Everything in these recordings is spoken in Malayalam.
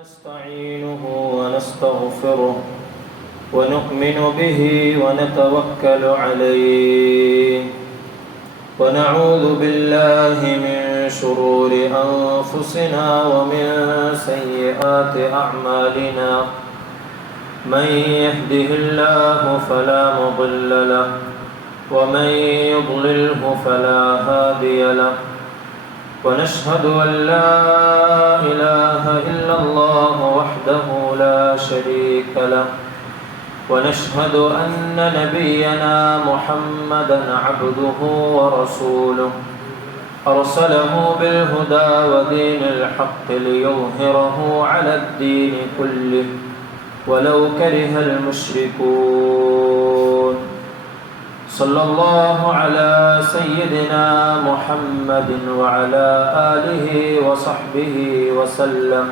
ونستعينه ونستغفره ونؤمن به ونتوكل عليه ونعوذ بالله من شرور أنفسنا ومن سيئات أعمالنا من يهده الله فلا مضل له ومن يضلله فلا هادي له ونشهد أن لا إله إلا الله وحده لا شريك له ونشهد أن نبينا محمدا عبده ورسوله أرسله بالهدى ودين الحق ليظهره على الدين كله ولو كره المشركون صلى الله على سيدنا محمد وعلى آله وصحبه وسلم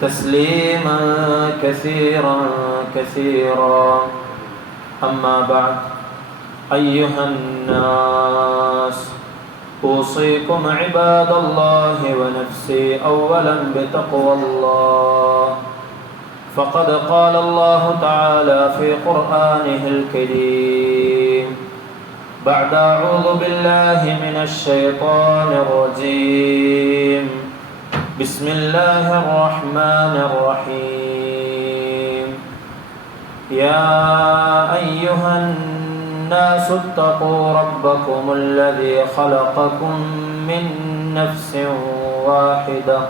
تسليما كثيرا كثيرا أما بعد أيها الناس أوصيكم عباد الله ونفسي أولا بتقوى الله فقد قال الله تعالى في قرآنه الكريم بعد أعوذ بالله من الشيطان الرجيم بسم الله الرحمن الرحيم يا أيها الناس اتقوا ربكم الذي خلقكم من نفس واحدة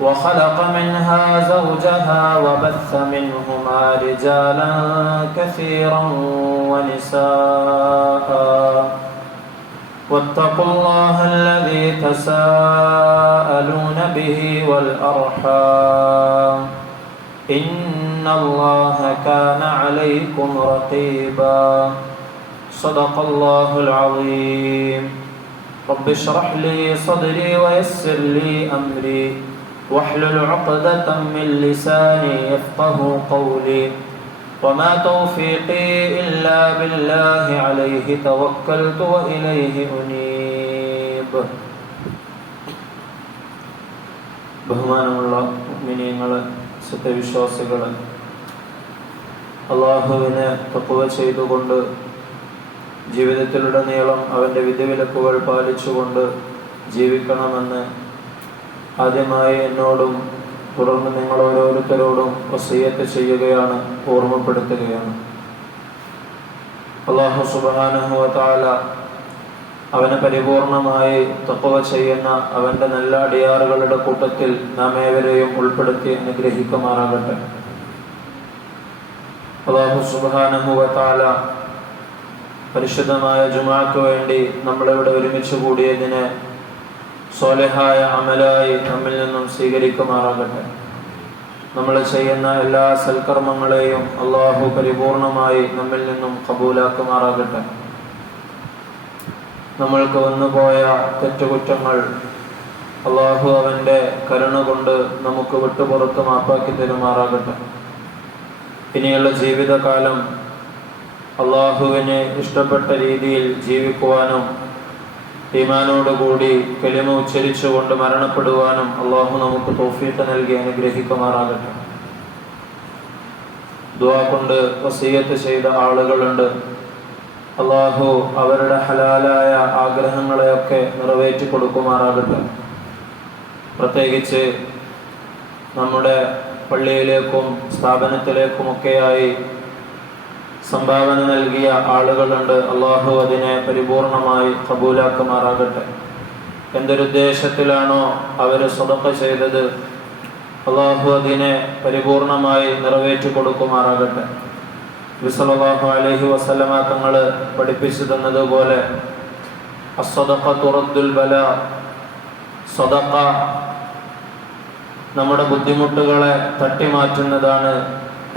وخلق منها زوجها وبث منهما رجالا كثيرا ونساء واتقوا الله الذي تساءلون به والأرحام إن الله كان عليكم رقيبا صدق الله العظيم رب اشرح لي صدري ويسر لي أمري واحلل عقدة من لساني يفقه قولي وما توفيقي إلا بالله عليه توكلت وإليه أنيب ബഹുമാനമുള്ള മുഅ്മിനീങ്ങളെ സത്യവിശ്വാസികളെ അല്ലാഹുവിനെ തഖ്വ ചെയ്തുകൊണ്ട് ജീവിതത്തിലുടനീളം അവൻ്റെ വിധിവിലക്കുകൾ പാലിച്ചുകൊണ്ട് ജീവിക്കണമെന്ന് ആദ്യമായി എന്നോടും തുടർന്ന് നിങ്ങൾ ഓരോരുത്തരോടും വസിയ്യത്ത് ചെയ്യുകയാണ്, ഓർമ്മപ്പെടുത്തുകയാണ്. അല്ലാഹു സുബ്ഹാനഹു വ തആല അവനെ പരിപൂർണമായി തഖ്വ ചെയ്യുന്ന അവൻ്റെ നല്ല അടിയാറുകളുടെ കൂട്ടത്തിൽ നാം ഏവരെയും ഉൾപ്പെടുത്തി അനുഗ്രഹിക്കുമാറാകട്ടെ. അല്ലാഹു സുബ്ഹാനഹു വ തആല പരിശുദ്ധമായ ജുമുഅക്ക് വേണ്ടി നമ്മളിവിടെ ഒരുമിച്ച് കൂടിയതിനെ സ്വാലിഹായ അമലായി നമ്മിൽ നിന്നും സ്വീകരിക്കുമാറാകട്ടെ. നമ്മൾ ചെയ്യുന്ന എല്ലാ സൽക്കർമ്മങ്ങളെയും അള്ളാഹു പരിപൂർണമായി നമ്മിൽ നിന്നും ഖബൂലാക്കുമാറാകട്ടെ. നമ്മൾക്ക് വന്നുപോയ തെറ്റുകുറ്റങ്ങൾ അള്ളാഹു അവൻ്റെ കരുണ കൊണ്ട് നമുക്ക് വിട്ടുപുറത്ത് മാപ്പാക്കി തരുമാറാകട്ടെ. ഇനിയുള്ള ജീവിതകാലം അള്ളാഹുവിന് ഇഷ്ടപ്പെട്ട രീതിയിൽ ജീവിക്കുവാനും ഈമാനോടുകൂടി കലിമ ഉച്ചരിച്ചുകൊണ്ട് മരണപ്പെടുവാനും അള്ളാഹു നമുക്ക് തൗഫീഖ് നൽകി അനുഗ്രഹിക്കുമാറാകട്ടെ. ദുആ കൊണ്ട് വസിയ്യത്ത് ചെയ്ത ആളുകളുണ്ട്. അള്ളാഹു അവരുടെ ഹലാലായ ആഗ്രഹങ്ങളെയൊക്കെ നിറവേറ്റി കൊടുക്കുമാറാകട്ടെ. പ്രത്യേകിച്ച് നമ്മുടെ പള്ളിയിലേക്കും സ്ഥാപനത്തിലേക്കുമൊക്കെയായി സംഭാവന നൽകിയ ആളുകളുണ്ട്. അള്ളാഹു അതിനെ പരിപൂർണമായി ഖബൂലാക്കുമാറാകട്ടെ. എന്തൊരുദ്ദേശത്തിലാണോ അവർ സദഖ ചെയ്തത് അള്ളാഹു അതിനെ പരിപൂർണമായി നിറവേറ്റി കൊടുക്കുമാറാകട്ടെ. നബി സല്ലല്ലാഹു അലൈഹി വസല്ലമ തങ്ങൾ പഠിപ്പിച്ചു തന്നതുപോലെ അസ്സദഖതു റദ്ദുൽ ബലാ, സദഖ നമ്മുടെ ബുദ്ധിമുട്ടുകളെ തട്ടിമാറ്റുന്നതാണ്.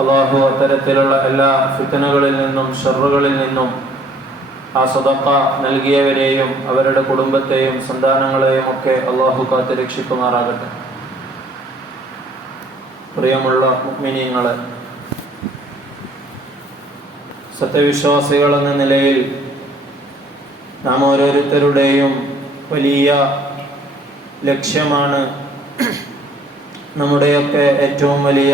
അള്ളാഹു അത്തരത്തിലുള്ള എല്ലാ ഫിത്നകളിൽ നിന്നും ഷർറുകളിൽ നിന്നും ആ സദഖ നൽകിയവരെയും അവരുടെ കുടുംബത്തെയും സന്താനങ്ങളെയും ഒക്കെ അള്ളാഹു കാത്ത് രക്ഷിക്കുമാറാകട്ടെ. പ്രിയമുള്ള മുഅ്മിനീങ്ങളെ, സത്യവിശ്വാസികൾ എന്ന നിലയിൽ നാം ഓരോരുത്തരുടെയും വലിയ ലക്ഷ്യമാണ് നമ്മുടെയൊക്കെ ഏറ്റവും വലിയ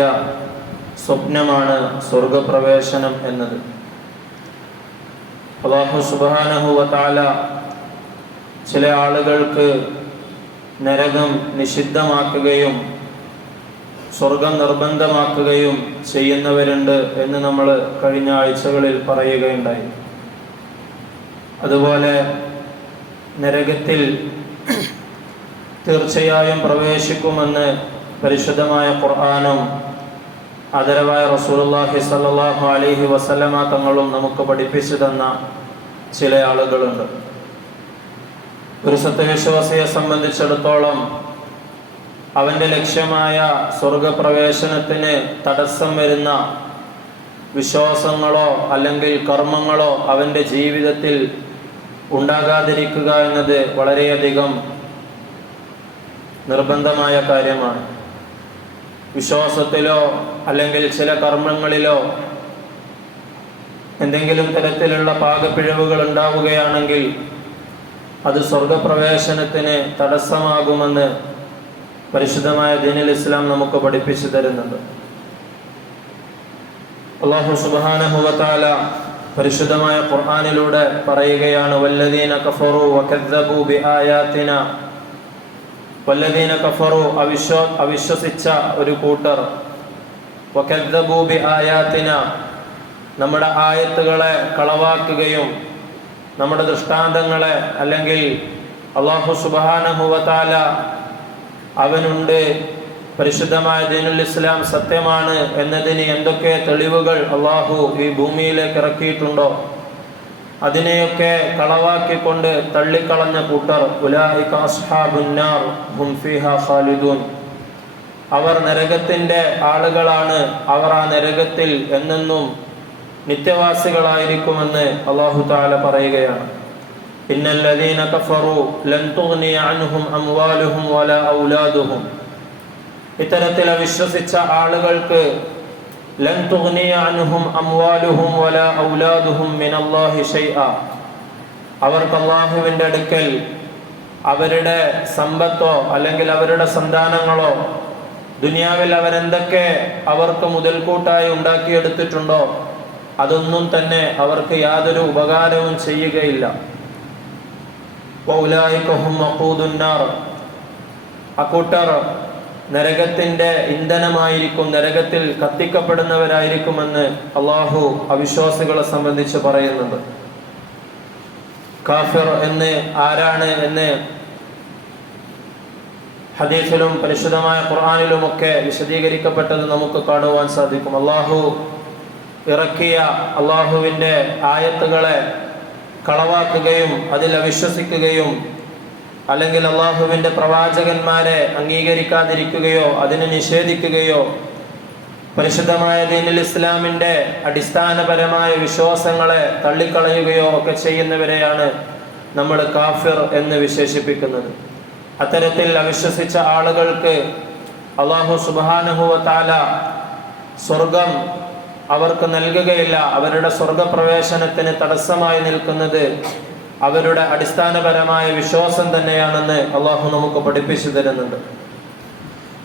സ്വപ്നമാണ് സ്വർഗപ്രവേശനം എന്നത്. അല്ലാഹു സുബ്ഹാനഹു വ തആല ചില ആളുകൾക്ക് നരകം നിഷിദ്ധമാക്കുകയും സ്വർഗം നിർബന്ധമാക്കുകയും ചെയ്യുന്നവരുണ്ട് എന്ന് നമ്മൾ കഴിഞ്ഞ ആഴ്ചകളിൽ പറയുകയുണ്ടായി. അതുപോലെ നരകത്തിൽ തീർച്ചയായും പ്രവേശിക്കുമെന്ന് പരിശുദ്ധമായ ഖുർആനും ആദരവായ റസൂലുള്ളാഹി സ്വല്ലല്ലാഹു അലൈഹി വസല്ലമ തങ്ങളും നമുക്ക് പഠിപ്പിച്ചു തന്ന ചില ആളുകളുണ്ട്. ഒരു സത്യവിശ്വാസിയെ സംബന്ധിച്ചിടത്തോളം അവൻ്റെ ലക്ഷ്യമായ സ്വർഗപ്രവേശനത്തിന് തടസ്സം വരുന്ന വിശ്വാസങ്ങളോ അല്ലെങ്കിൽ കർമ്മങ്ങളോ അവൻ്റെ ജീവിതത്തിൽ ഉണ്ടാകാതിരിക്കുക എന്നത് വളരെയധികം നിർബന്ധമായ കാര്യമാണ്. വിശ്വാസത്തിലോ അല്ലെങ്കിൽ ചില കർമ്മങ്ങളിലോ എന്തെങ്കിലും തരത്തിലുള്ള പാകപ്പിഴവുകൾ ഉണ്ടാവുകയാണെങ്കിൽ അത് സ്വർഗപ്രവേശനത്തിന് തടസ്സമാകുമെന്ന് പരിശുദ്ധമായ ദീനുൽ ഇസ്ലാം നമുക്ക് പഠിപ്പിച്ചു തരുന്നുണ്ട്. അല്ലാഹു സുബ്ഹാനഹു വ തആല പരിശുദ്ധമായ ഖുർആനിലൂടെ പറയുകയാണ്, വല്ലദീന കഫറു വകദ്ദബു ബിആയാതിന, വല്ലദീന കഫറു അവിശ്വസിച്ച ഒരു കൂട്ടർ, വകദ്ദബു ബിആയാതിന നമ്മുടെ ആയത്തുകളെ കളവാക്കുകയും നമ്മുടെ ദൃഷ്ടാന്തങ്ങളെ അല്ലെങ്കിൽ അല്ലാഹു സുബ്ഹാനഹു വ തആല അവനുണ്ട്, പരിശുദ്ധമായ ദീനുൽ ഇസ്ലാം സത്യമാണ് എന്നതിന് എന്തൊക്കെ തെളിവുകൾ അള്ളാഹു ഈ ഭൂമിയിലേക്ക് ഇറക്കിയിട്ടുണ്ടോ അതിനെയൊക്കെ കളവാക്കിക്കൊണ്ട് തള്ളിക്കളഞ്ഞ കൂട്ടർ, ഉലൈക അസ്ഹാബുന്നാർ ഹും ഫീഹാ ഖാലിദൂൻ, അവർ നരകത്തിന്റെ ആളുകളാണ്, അവർ ആ നരകത്തിൽ എന്നെന്നും നിത്യവാസികളായിരിക്കുമെന്ന് അല്ലാഹു തആല പറയുകയാണ്. ഇന്നല്ലദീന കഫറു ലൻ തുഗ്നിയ അൻഹും അംവാലുഹും വലാ ഔലാദുഹും, ഇത്തരത്തിൽ അവിശ്വസിച്ച ആളുകൾക്ക് ലൻ തുഗ്നിയ അൻഹും അംവാലുഹും വലാ ഔലാദുഹും മിനല്ലാഹി ശൈആ, അവർക്ക് അല്ലാഹുവിൻ്റെ അടുക്കൽ അവരുടെ സമ്പത്തോ അല്ലെങ്കിൽ അവരുടെ സന്താനങ്ങളോ ദുനിയാവിൽ അവരെന്തൊക്കെ അവർക്ക് മുതൽക്കൂട്ടായി ഉണ്ടാക്കിയെടുത്തിട്ടുണ്ടോ അതൊന്നും തന്നെ അവർക്ക് യാതൊരു ഉപകാരവും ചെയ്യുകയില്ല. വൗലായിക ഹും വഖൂദുന്നാർ, അക്കൂട്ടർ നരകത്തിന്റെ ഇന്ധനമായിരിക്കും, നരകത്തിൽ കത്തിക്കപ്പെടുന്നവരായിരിക്കുമെന്ന് അള്ളാഹു അവിശ്വാസികളെ സംബന്ധിച്ച് പറയുന്നുണ്ട്. കാഫിർ എന്ന് ആരാണ് എന്ന് ഹദീസിലും പരിശുദ്ധമായ ഖുർആനിലുമൊക്കെ വിശദീകരിക്കപ്പെട്ടത് നമുക്ക് കാണുവാൻ സാധിക്കും. അള്ളാഹു ഇറക്കിയ അള്ളാഹുവിൻ്റെ ആയത്തുകളെ കളവാക്കുകയും അതിൽ അവിശ്വസിക്കുകയും അല്ലെങ്കിൽ അള്ളാഹുവിൻ്റെ പ്രവാചകന്മാരെ അംഗീകരിക്കാതിരിക്കുകയോ അതിനെ നിഷേധിക്കുകയോ പരിശുദ്ധമായ ദീനുൽ ഇസ്ലാമിൻ്റെ അടിസ്ഥാനപരമായ വിശ്വാസങ്ങളെ തള്ളിക്കളയുകയോ ഒക്കെ ചെയ്യുന്നവരെയാണ് നമ്മൾ കാഫിർ എന്ന് വിശേഷിപ്പിക്കുന്നത്. അത്തരത്തിൽ അവിശ്വസിച്ച ആളുകൾക്ക് അല്ലാഹു സുബ്ഹാനഹു വ തആല സ്വർഗം അവർക്ക് നൽകുകയില്ല. അവരുടെ സ്വർഗപ്രവേശനത്തിന് തടസ്സമായി നിൽക്കുന്നത് അവരുടെ അടിസ്ഥാനപരമായ വിശ്വാസം തന്നെയാണെന്ന് അള്ളാഹു നമുക്ക് പഠിപ്പിച്ചു തരുന്നുണ്ട്.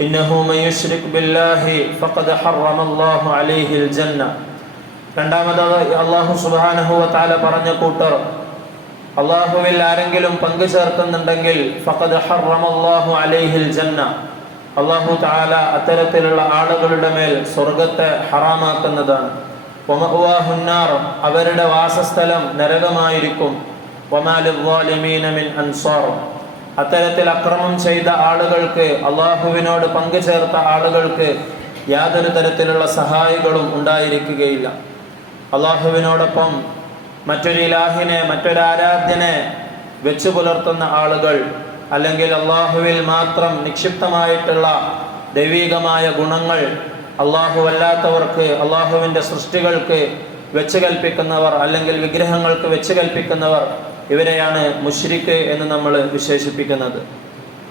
ഇന്നഹു മൻ യുശ്രിക് ബില്ലാഹി ഫഖദ് ഹറമല്ലാഹു അലൈഹിൽ ജന്ന, രണ്ടാമതായി അള്ളാഹു സുബ്ഹാനഹു വ തആല പറഞ്ഞ കൂട്ടർ അള്ളാഹുവിൽ ആരെങ്കിലും പങ്കു ചേർക്കുന്നുണ്ടെങ്കിൽ ഫഖദ് ഹറമല്ലാഹു അലൈഹിൽ ജന്ന, അള്ളാഹു തആല അത്തരത്തിലുള്ള ആളുകളുടെ മേൽ സ്വർഗത്തെ ഹറാമാക്കുന്നതാണ്. വമഅവാഹുന്നാർ, അവരുടെ വാസസ്ഥലം നരകമായിരിക്കും. വമാ ലിദ്ദാലിമീന മിൻ അൻസാർ, അത്തരത്തിൽ അക്രമം ചെയ്ത ആളുകൾക്ക്, അള്ളാഹുവിനോട് പങ്കു ചേർത്ത ആളുകൾക്ക് യാതൊരു തരത്തിലുള്ള സഹായികളും ഉണ്ടായിരിക്കുകയില്ല. അള്ളാഹുവിനോടൊപ്പം മറ്റൊരു ഇലാഹിനെ, മറ്റൊരു ആരാധ്യനെ വെച്ചു പുലർത്തുന്ന ആളുകൾ അല്ലെങ്കിൽ അള്ളാഹുവിൽ മാത്രം നിക്ഷിപ്തമായിട്ടുള്ള ദൈവികമായ ഗുണങ്ങൾ അള്ളാഹു അല്ലാത്തവർക്ക്, അള്ളാഹുവിൻ്റെ സൃഷ്ടികൾക്ക് വെച്ച് കൽപ്പിക്കുന്നവർ അല്ലെങ്കിൽ വിഗ്രഹങ്ങൾക്ക് വെച്ച് കൽപ്പിക്കുന്നവർ, ഇവരെയാണ് മുശ്രിക്ക് എന്ന് നമ്മൾ വിശേഷിപ്പിക്കുന്നത്.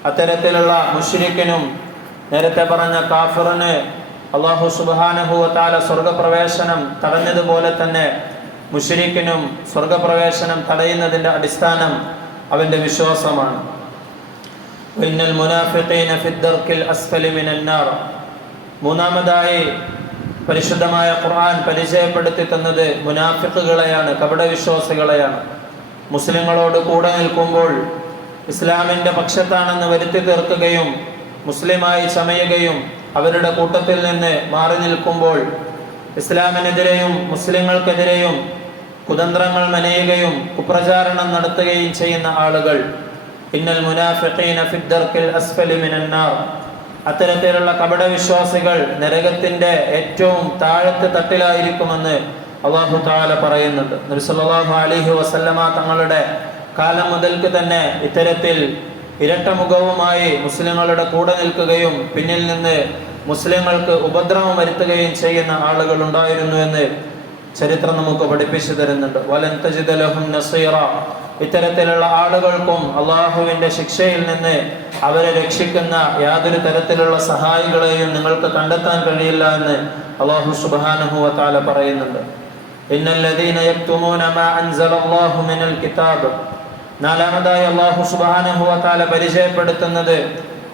അത്തരത്തിലുള്ള മുശ്രിക്കിനും നേരത്തെ പറഞ്ഞ കാഫിറിന് അല്ലാഹു സുബ്ഹാനഹു വ തആല സ്വർഗപ്രവേശനം തടഞ്ഞതുപോലെ തന്നെ മുശ്രിക്കിനും സ്വർഗപ്രവേശനം തടയുന്നതിൻ്റെ അടിസ്ഥാനം അവൻ്റെ വിശ്വാസമാണ്. വഇന്നൽ മുനാഫിഖീന ഫിദ്ദർക്കിൽ അസ്ഫലി മിനൻ നാർ. മൂന്നാമതായി പരിശുദ്ധമായ ഖുർആൻ പരിചയപ്പെടുത്തി തന്നത് മുനാഫിഖുകളെയാണ്, കപടവിശ്വാസികളെയാണ്. മുസ്ലിങ്ങളോട് കൂടെ നിൽക്കുമ്പോൾ ഇസ്ലാമിൻ്റെ പക്ഷത്താണെന്ന് വരുത്തി തീർക്കുകയും മുസ്ലിമായി ചമയുകയും അവരുടെ കൂട്ടത്തിൽ നിന്ന് മാറി നിൽക്കുമ്പോൾ ഇസ്ലാമിനെതിരെയും മുസ്ലിങ്ങൾക്കെതിരെയും കുതന്ത്രങ്ങൾ മെനയുകയും കുപ്രചാരണം നടത്തുകയും ചെയ്യുന്ന ആളുകൾ. ഇന്നൽ മുനാഫിഖീന ഫിദ്ദർക്കിൽ അസ്ഫലി മിനൻ നാർ. അത്തരത്തിലുള്ള കപടവിശ്വാസികൾ നരകത്തിന്റെ ഏറ്റവും താഴത്തെ തട്ടിലായിരിക്കുമെന്ന് അല്ലാഹു തആല പറയുന്നുണ്ട്. നബി സല്ലല്ലാഹു അലൈഹി വസല്ലമ തങ്ങളുടെ കാലം മുതൽക്ക് തന്നെ ഇത്തരത്തിൽ ഇരട്ടമുഖവുമായി മുസ്ലിങ്ങളുടെ കൂടെ നിൽക്കുകയും പിന്നിൽ നിന്ന് മുസ്ലിങ്ങൾക്ക് ഉപദ്രവം വരുത്തുകയും ചെയ്യുന്ന ആളുകൾ ഉണ്ടായിരുന്നു എന്ന് ചരിത്രം നമുക്ക് പഠിപ്പിച്ചു തരുന്നുണ്ട്. വലൻ തജിദ ലഹും നസീറ. ഇത്തരത്തിലുള്ള ആളുകൾക്കും അള്ളാഹുവിന്റെ ശിക്ഷയിൽ നിന്ന് അവരെ രക്ഷിക്കുന്ന യാതൊരു തരത്തിലുള്ള സഹായികളെയും നിങ്ങൾക്ക് കണ്ടെത്താൻ കഴിയില്ല എന്ന് അല്ലാഹു സുബ്ഹാനഹു വ തആല പറയുന്നുണ്ട്. ഇന്നല്ലദീന യക്തുമൂന മാ അൻസലല്ലാഹു മിനൽ കിതാബ്. നാലാമതായി അല്ലാഹു സുബ്ഹാനഹു വ തആല പരിചയപ്പെടുത്തുന്നത്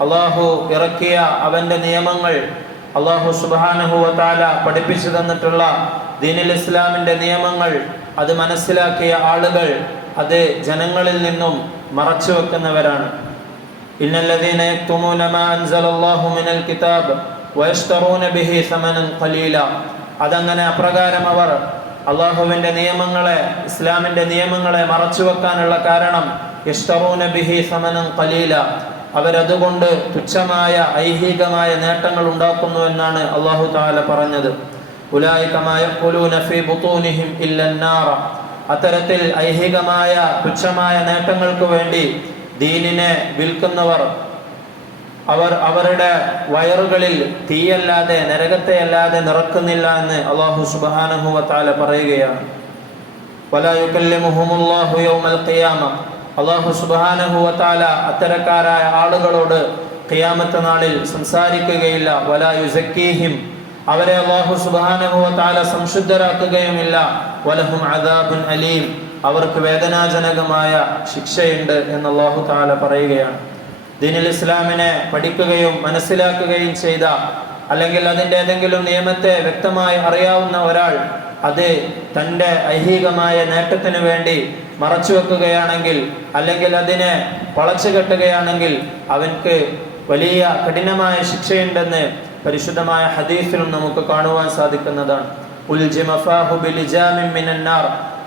അല്ലാഹു ഇറക്കിയ അവന്റെ നിയമങ്ങൾ, അല്ലാഹു സുബ്ഹാനഹു വ തആല പഠിപ്പിച്ചു തന്നിട്ടുള്ള ദീനുൽ ഇസ്ലാമിന്റെ നിയമങ്ങൾ അത് മനസ്സിലാക്കിയ ആളുകൾ അത് ജനങ്ങളിൽ നിന്നും മറച്ചു വെക്കുന്നവരാണ്. ഇന്നല്ലദീന യക്തുമൂന മാ അൻസലല്ലാഹു മിനൽ കിതാബ് വയശ്തറൂന ബിഹി സമനൻ ഖലീല. അതങ്ങനെ അപ്രകാരം അവർ അള്ളാഹുവിന്റെ നിയമങ്ങളെ, ഇസ്ലാമിന്റെ നിയമങ്ങളെ മറച്ചു വെക്കാനുള്ള കാരണം യശ്തറൂന ബിഹി സമനൻ ഖലീല, അവരതുകൊണ്ട് തുച്ഛമായ ഐഹികമായ നേട്ടങ്ങൾ ഉണ്ടാക്കുന്നു എന്നാണ് അല്ലാഹു തആല പറഞ്ഞത്. ഉലൈക മാ യഖൂലൂന ഫീ ബുതൂനിഹിം ഇല്ലൻ നാറ. അത്തരത്തിൽ ഐഹികമായ തുച്ഛമായ നേട്ടങ്ങൾക്ക് വേണ്ടി ദീനിനെ വിൽക്കുന്നവർ അവർ അവരുടെ വയറുകളിൽ തീയല്ലാതെ നരകത്തെയല്ലാതെ നിറക്കുന്നില്ല എന്ന് അല്ലാഹു സുബ്ഹാനഹു വ തആല പറയുകയാണ്. വലാ യുകല്ലിമുഹുമുല്ലാഹു യൗമൽ ഖിയാമ. അല്ലാഹു സുബ്ഹാനഹു വ തആല അത്തരക്കാരായ ആളുകളോട് ഖിയാമത്ത് നാളിൽ സംസാരിക്കുകയില്ല. വലാ യുസക്കീഹിം. അവരെ അല്ലാഹു സുബ്ഹാനഹു വ തആല സംശുദ്ധരാക്കുകയുമില്ല. വലഹും അദാബുൻ അലീം. അവർക്ക് വേദനാജനകമായ ശിക്ഷയുണ്ട് എന്ന് അല്ലാഹു തആല പറയുകയാണ്. ദീനുൽ ഇസ്ലാമിനെ പഠിക്കുകയും മനസ്സിലാക്കുകയും ചെയ്ത, അല്ലെങ്കിൽ അതിൻ്റെ ഏതെങ്കിലും നിയമത്തെ വ്യക്തമായി അറിയാവുന്ന ഒരാൾ അത് തൻ്റെ ഐഹികമായ നേട്ടത്തിന് വേണ്ടി മറച്ചു വെക്കുകയാണെങ്കിൽ, അല്ലെങ്കിൽ അതിനെ വളച്ചു കെട്ടുകയാണെങ്കിൽ അവൻക്ക് വലിയ കഠിനമായ ശിക്ഷയുണ്ടെന്ന് പരിശുദ്ധമായ ഹദീസിലും നമുക്ക് കാണുവാൻ സാധിക്കുന്നതാണ്.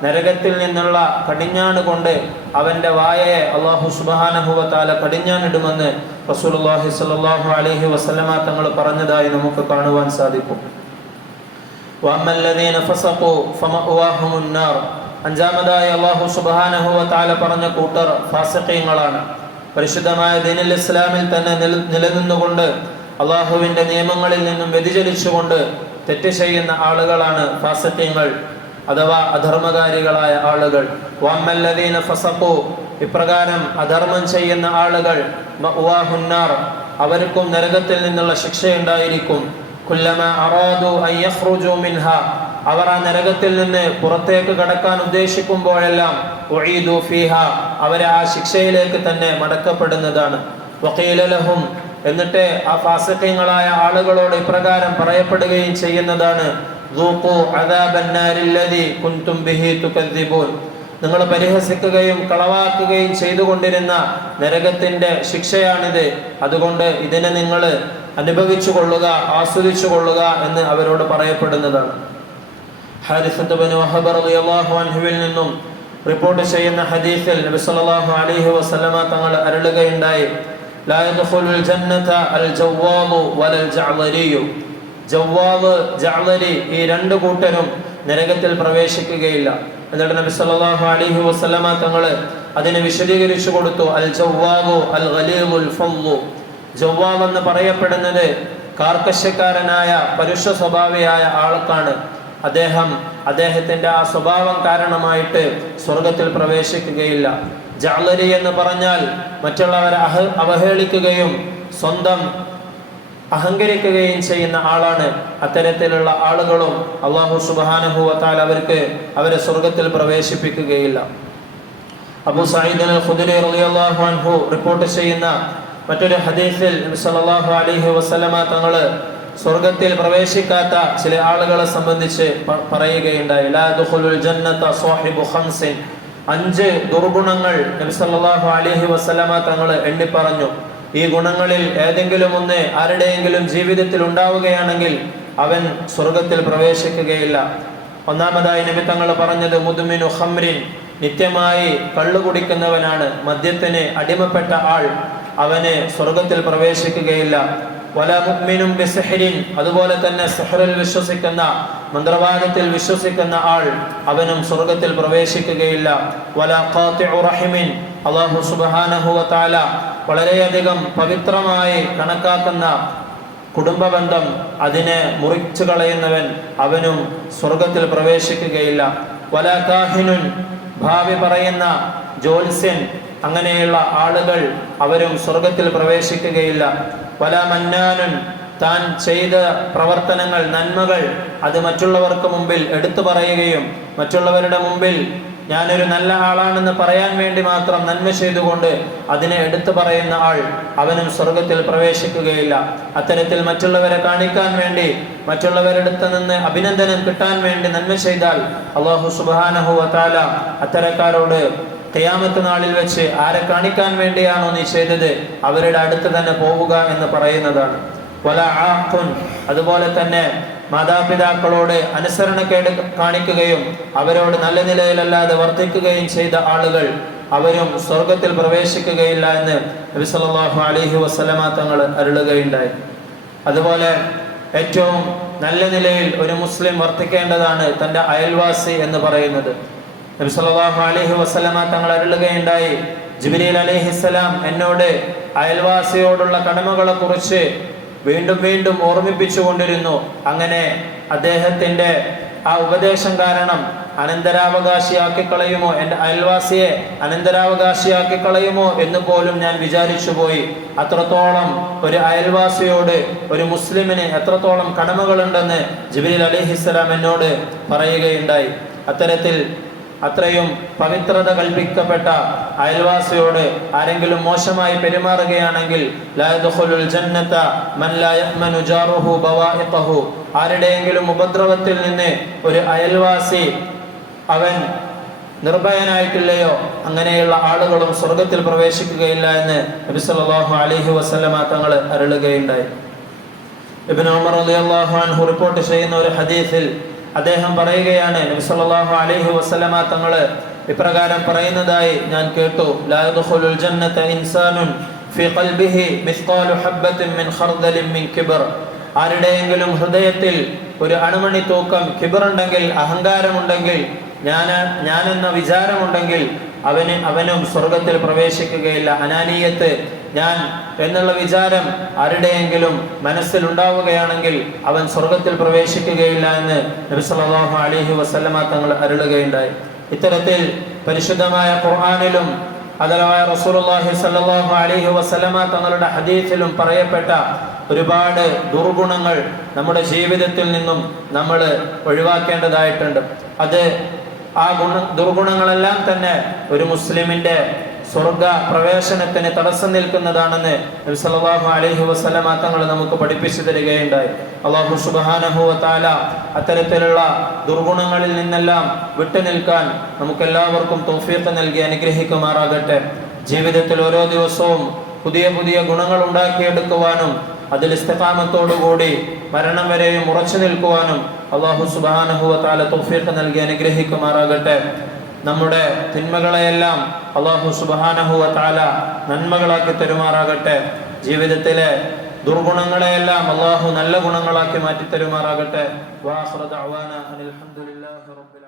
നരകത്തിൽ നിന്നുള്ള കടിഞ്ഞാണ് കൊണ്ട് അവന്റെ വായയെ അല്ലാഹു സുബ്ഹാനഹു വ തആല കടിഞ്ഞാണിടുമെന്ന് റസൂലുള്ളാഹി സ്വല്ലല്ലാഹു അലൈഹി വസല്ലമ തങ്ങൾ പറഞ്ഞതായി നമുക്ക് കാണുവാൻ സാധിക്കും. വഅമ്മല്ലദീന ഫസഖു ഫമഅവാഹുമുൻ നാർ. അഞ്ചാമതായി അല്ലാഹു സുബ്ഹാനഹു വ തആല പറഞ്ഞ കൂട്ടർ ഫാസിഖീങ്ങളാണ്. പരിശുദ്ധമായ ദീനുൽ ഇസ്ലാമിൽ തന്നെ നിലനിന്നുകൊണ്ട് അള്ളാഹുവിന്റെ നിയമങ്ങളിൽ നിന്നും വ്യതിചലിച്ചുകൊണ്ട് തെറ്റ് ചെയ്യുന്ന ആളുകളാണ് ഫാസിഖീങ്ങൾ അഥവാ അധർമ്മകാരികളായ ആളുകൾ. വഅമ്മല്ലദീന ഫസഖു. ഇപ്രകാരം അധർമ്മം ചെയ്യുന്ന ആളുകൾ മഅവാഹുന്നാർ. അവർക്കും നരകത്തിൽ നിന്നുള്ള ശിക്ഷയുണ്ടായിരിക്കും. കുല്ലമാ അറാദു അൻ യഖ്റുജു മിൻഹാ. അവർ ആ നരകത്തിൽ നിന്ന് പുറത്തേക്ക് കടക്കാൻ ഉദ്ദേശിക്കുമ്പോഴെല്ലാം ഉഈദു ഫീഹാ. അവരെ ആ ശിക്ഷയിലേക്ക് തന്നെ മടക്കപ്പെടുന്നതാണ്. വഖീല ലഹും. എന്നിട്ട് ആ ഫാസിഖീങ്ങളായ ആളുകളോട് ഇപ്രകാരം പറയപ്പെടുകയും ചെയ്യുന്നതാണ്, ദൂഖൂ അദാബൻ നാരില്ലദീ കുൻതും ബിഹി തുകദ്ദിബൂൻ. നിങ്ങൾ പരിഹസിക്കുകയും കളവാക്കുകയും ചെയ്തുകൊണ്ടിരുന്ന നരകത്തിന്റെ ശിക്ഷയാണിത്. അതുകൊണ്ട് ഇതിനെ നിങ്ങൾ അനുഭവിച്ചു കൊള്ളുക, ആസ്വദിച്ചു കൊള്ളുക എന്ന് അവരോട് പറയപ്പെടുന്നതാണ്. ഹാരിസത്ത് ബിൻ വഹബ് റളിയല്ലാഹു അൻഹുവിൽ നിന്നും റിപ്പോർട്ട് ചെയ്യുന്ന ഹദീസിൽ നബി സല്ലല്ലാഹു അലൈഹി വസല്ലമ തങ്ങൾ അരുളുകയുണ്ടായി, ലാ യദ്ഖുലുൽ ജന്നത അൽ ജവ്വാദു വലൽ ജഅ്ലരിയു. ജവ്വാദ്, ജഅ്ലരി ഈ രണ്ട് കൂട്ടരും നരകത്തിൽ പ്രവേശിക്കുകയില്ല. എന്നിട്ട് നബി സല്ലല്ലാഹു അലൈഹി വസല്ലമ തങ്ങൾ അതിനെ വിശദീകരിച്ചു കൊടുത്തു. അൽ ജവ്വാദു അൽ ഗലീദുൽ ഫളു. ജവ്വാദ് എന്ന് പറയപ്പെടുന്നത് കാർക്കശ്യക്കാരനായ പരുഷ സ്വഭാവിയായ ആൾക്കാണ്. അദ്ദേഹത്തിന്റെ ആ സ്വഭാവം കാരണമായിട്ട് സ്വർഗത്തിൽ പ്രവേശിക്കുകയില്ല. ജഅ്ലരി എന്ന് പറഞ്ഞാൽ മറ്റുള്ളവരെ അവഹേളിക്കുകയും സ്വന്തം അഹങ്കരിക്കുകയും ചെയ്യുന്ന ആളാണ്. അത്തരത്തിലുള്ള ആളുകളും അല്ലാഹു സുബ്ഹാനഹു വ തആല അവരെ സ്വർഗത്തിൽ പ്രവേശിപ്പിക്കുകയില്ല. അബൂ സഈദ് അൽ ഖുദരി റളിയല്ലാഹു അൻഹു റിപ്പോർട്ട് ചെയ്യുന്ന മറ്റൊരു ഹദീസിൽ നബി സല്ലല്ലാഹു അലൈഹി വസല്ലമ തങ്ങൾ സ്വർഗത്തിൽ പ്രവേശിക്കാത്ത ചില ആളുകളെ സംബന്ധിച്ച് പറയുകയുണ്ടായി. ലാ യദ്ഖുലുൽ ജന്നത സ്വാഹിബു ഖംസിൻ. 5 ദുർഗുണങ്ങൾ നബി സല്ലല്ലാഹു അലൈഹി വസല്ലമ തങ്ങൾ എണ്ണി പറഞ്ഞു. ഈ ഗുണങ്ങളിൽ ഏതെങ്കിലും ഒന്ന് ആരുടെയെങ്കിലും ജീവിതത്തിൽ ഉണ്ടാവുകയാണെങ്കിൽ അവൻ സ്വർഗത്തിൽ പ്രവേശിക്കുകയില്ല. ഒന്നാമതായി നബി തങ്ങൾ പറഞ്ഞത് മുദ്മിനു ഖംറിൻ, നിത്യമായി കള്ളു കുടിക്കുന്നവനാണ്, മദ്യത്തിന് അടിമപ്പെട്ട ആൾ, അവന് സ്വർഗത്തിൽ പ്രവേശിക്കുകയില്ല. വല മുഅ്മിനും ബിസിഹ്രിൻ, അതുപോലെ തന്നെ സിഹ്റിൽ വിശ്വസിക്കുന്ന, മന്ത്രവാദത്തിൽ വിശ്വസിക്കുന്ന ആൾ, അവനും സ്വർഗത്തിൽ പ്രവേശിക്കുകയില്ല. വല ഖാതിഉ റഹിമിൻ, അല്ലാഹു സുബ്ഹാനഹു വ തആല വളരെയധികം പവിത്രമായി കണക്കാക്കുന്ന കുടുംബബന്ധം അതിനെ മുറിച്ചു കളയുന്നവൻ, അവനും സ്വർഗത്തിൽ പ്രവേശിക്കുകയില്ല. വല കാഹിനുൻ, ഭാവി പറയുന്ന ജ്യോത്സ്യൻ, അങ്ങനെയുള്ള ആളുകൾ അവരും സ്വർഗത്തിൽ പ്രവേശിക്കുകയില്ല. വല മന്നാനുൻ, താൻ ചെയ്ത പ്രവർത്തനങ്ങൾ, നന്മകൾ അത് മറ്റുള്ളവർക്ക് മുമ്പിൽ എടുത്തു പറയുകയും മറ്റുള്ളവരുടെ മുമ്പിൽ ഞാനൊരു നല്ല ആളാണെന്ന് പറയാൻ വേണ്ടി മാത്രം നന്മ ചെയ്തുകൊണ്ട് അതിനെ എടുത്തു പറയുന്ന ആൾ, അവനും സ്വർഗത്തിൽ പ്രവേശിക്കുകയില്ല. അത്തരത്തിൽ മറ്റുള്ളവരെ കാണിക്കാൻ വേണ്ടി, മറ്റുള്ളവരെടുത്ത് നിന്ന് അഭിനന്ദനം കിട്ടാൻ വേണ്ടി നന്മ ചെയ്താൽ അല്ലാഹു സുബ്ഹാനഹു വ തആല അത്തരക്കാരോട് ഖിയാമത്ത് നാളിൽ വെച്ച് ആരെ കാണിക്കാൻ വേണ്ടിയാണോ നീ ചെയ്തത് അവരുടെ അടുത്ത് തന്നെ പോവുക എന്ന് പറയുന്നതാണ്. വല ആഖുൻ, അതുപോലെ തന്നെ മാതാപിതാക്കളോട് അനുസരണക്കേട് കാണിക്കുകയും അവരോട് നല്ല നിലയിലല്ലാതെ വർത്തിക്കുകയും ചെയ്ത ആളുകൾ, അവരും സ്വർഗത്തിൽ പ്രവേശിക്കുകയില്ല എന്ന് നബി സല്ലല്ലാഹു അലൈഹി വസല്ലമ തങ്ങൾ അരുളുകയുണ്ടായി. അതുപോലെ ഏറ്റവും നല്ല നിലയിൽ ഒരു മുസ്ലിം വർത്തിക്കേണ്ടതാണ് തൻ്റെ അയൽവാസി എന്ന് പറയുന്നത്. നബി സല്ലല്ലാഹു അലൈഹി വസല്ലമ തങ്ങൾ അരുളുകയുണ്ടായി, ജിബ്രീൽ അലൈഹിസ്സലാം എന്നോട് അയൽവാസിയോടുള്ള കടമകളെ കുറിച്ച് വീണ്ടും വീണ്ടും ഓർമ്മിപ്പിച്ചു കൊണ്ടിരുന്നു. അങ്ങനെ അദ്ദേഹത്തിൻ്റെ ആ ഉപദേശം കാരണം അനന്തരാവകാശിയാക്കി കളയുമോ, എൻ്റെ അയൽവാസിയെ അനന്തരാവകാശിയാക്കി കളയുമോ എന്ന് പോലും ഞാൻ വിചാരിച്ചു പോയി. അത്രത്തോളം ഒരു അയൽവാസിയോട് ഒരു മുസ്ലിമിന് എത്രത്തോളം കടമകളുണ്ടെന്ന് ജിബ്രീൽ അലൈഹിസ്സലാം എന്നോട് പറയുകയുണ്ടായി. അത്തരത്തിൽ അത്രയും പവിത്രത കൽപ്പിക്കപ്പെട്ട അയൽവാസിയോട് ആരെങ്കിലും മോശമായി പെരുമാറുകയാണെങ്കിൽ ലാ യദ്ഖുലുൽ ജന്നത മൻ ലാ യഅ്മനു ജാറുഹു ബവാഇഖഹു, ആരുടെയെങ്കിലും ഉപദ്രവത്തിൽ നിന്ന് ഒരു അയൽവാസി അവൻ നിർഭയനായിട്ടില്ലയോ അങ്ങനെയുള്ള ആളുകളും സ്വർഗത്തിൽ പ്രവേശിക്കുകയില്ല എന്ന് നബി സല്ലല്ലാഹു അലൈഹി വസല്ലമ തങ്ങൾ അരുളുകയുണ്ടായി. ഇബ്നു ഉമർ റളിയല്ലാഹു അൻഹു റിപ്പോർട്ട് ചെയ്യുന്ന ഒരു ഹദീസിൽ അദ്ദേഹം പറയുകയാണ്, നബി സല്ലല്ലാഹു അലൈഹി വസല്ലമ തങ്ങൾ ഇപ്രകാരം പറയുന്നതായി ഞാൻ കേട്ടു. ലാ യദ്ഖുലുൽ ജന്നത ഇൻസാനുൻ ഫീ ഖൽബിഹി മിസ്ഖാലു ഹബ്ബത്തിൻ മിൻ ഖർദലിൻ മിൻ കിബ്ർ, ആരുടെയെങ്കിലും ഹൃദയത്തിൽ ഒരു അണുമണി തൂക്കം കിബറുണ്ടെങ്കിൽ, അഹങ്കാരമുണ്ടെങ്കിൽ, ഞാനെന്ന വിചാരമുണ്ടെങ്കിൽ അവനും സ്വർഗത്തിൽ പ്രവേശിക്കുകയില്ല. അനാനീയത്ത്, ഞാൻ എന്നുള്ള വിചാരം ആരുടെയെങ്കിലും മനസ്സിൽ ഉണ്ടാവുകയാണെങ്കിൽ അവൻ സ്വർഗത്തിൽ പ്രവേശിക്കുകയില്ല എന്ന് നബി സല്ലല്ലാഹു അലൈഹി വസല്ലമ തങ്ങൾ അരുളുകയുണ്ടായി. ഇത്തരത്തിൽ പരിശുദ്ധമായ ഖുർആനിലും അതലായ റസൂലുള്ളാഹി സ്വല്ലല്ലാഹു അലൈഹി വസല്ലമ തങ്ങളുടെ ഹദീസിലും പറയപ്പെട്ട ഒരുപാട് ദുർഗുണങ്ങൾ നമ്മുടെ ജീവിതത്തിൽ നിന്നും നമ്മൾ ഒഴിവാക്കേണ്ടതായിട്ടുണ്ട്. ആ ദുർഗുണങ്ങളെല്ലാം തന്നെ ഒരു മുസ്ലിമിന്റെ സ്വർഗ പ്രവേശനത്തിന് തടസ്സം നിൽക്കുന്നതാണെന്ന് നബി സല്ലല്ലാഹു അലൈഹി വസല്ലമ തങ്ങൾ നമുക്ക് പഠിപ്പിച്ചു തരികയുണ്ടായി. അല്ലാഹു സുബ്ഹാനഹു വ തആല അത്തരത്തിലുള്ള ദുർഗുണങ്ങളിൽ നിന്നെല്ലാം വിട്ടുനിൽക്കാൻ നമുക്കെല്ലാവർക്കും തൗഫീഖ് നൽകി അനുഗ്രഹിക്കുമാറാകട്ടെ. ജീവിതത്തിൽ ഓരോ ദിവസവും പുതിയ പുതിയ ഗുണങ്ങൾ ഉണ്ടാക്കിയെടുക്കുവാനും അതിൽ ഇസ്തിഖാമത്തോടുകൂടി മരണം വരെയും ഉറച്ചു നിൽക്കുവാനും അല്ലാഹു സുബ്ഹാനഹു വ തആല തൗഫീഖ് നൽകി അനുഗ്രഹിക്കുമാറാകട്ടെ. നമ്മുടെ തിന്മകളെയെല്ലാം അല്ലാഹു സുബ്ഹാനഹു വ തആല നന്മകളാക്കി തരുമാറാകട്ടെ. ജീവിതത്തിലെ ദുർഗുണങ്ങളെയെല്ലാം അല്ലാഹു നല്ല ഗുണങ്ങളാക്കി മാറ്റി തരുമാറാകട്ടെ. വആഖിറു ദഅ്വാനാ അനിൽ ഹംദുലില്ലാഹി റബ്ബിൽ